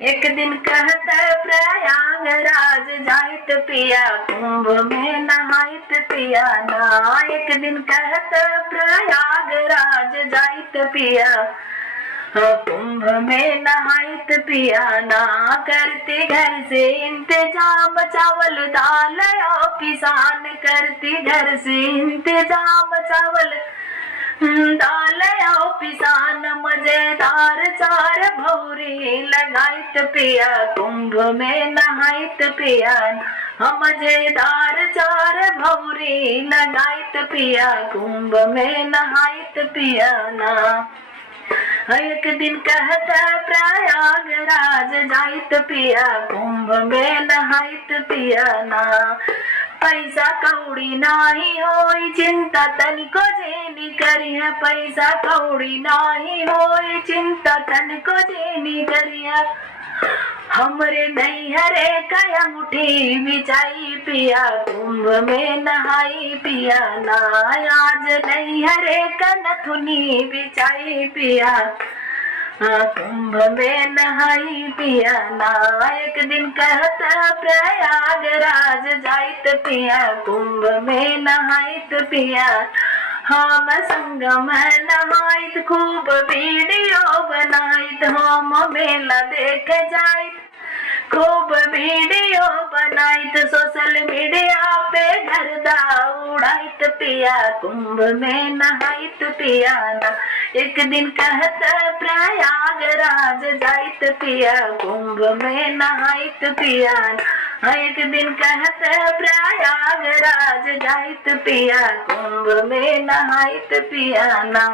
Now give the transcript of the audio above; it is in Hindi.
एक दिन कहत प्रयागराज जाइत पिया, कुंभ में नहाइत पिया ना। एक दिन कहत प्रयागराज जाइत पिया, कुंभ में नहाइत पिया ना। करती घर से इंतजाम चावल दाल और किसान, करती घर से इंतजाम चावल दाल और पिसान। मजेदार चार भौरी लगाइत पिया, कुंभ में नहाइत पिया। मजेदार चार भौरी लगाइत पिया, कुंभ में नहाइत पिया ना। एक दिन कहत प्रयागराज जाइत पिया, कुंभ में नहाइत पिया ना। पैसा कौड़ी नाही होई चिंता तनिको जेनी करिया, पैसा कौड़ी नाही होई चिंता तनिको जेनी करिया। हमरे नैहरे का अंगूठी बिछाई पिया, कुंभ में नहाई पिया ना। आज नैहरे का नथुनी बिछाई पिया, कुंभ में नहाई पिया ना। एक दिन कहत प्रयागराज जाइत पिया, कुंभ में नहाइत पिया। हम संगम नहाइत खूब वीडियो बनाइत, हम मेला देख जाइत खूब वीडियो बनाइत। सोशल मीडिया पे गर्दा उड़ाइत पिया, कुंभ में नहाइत पिया ना। एक दिन कहत प्रयागराज जाइत पिया, कुंभ में नहाइत पिया ना। एक दिन कहत प्रयागराज जाइत पिया, कुंभ में नहाइत पिया ना।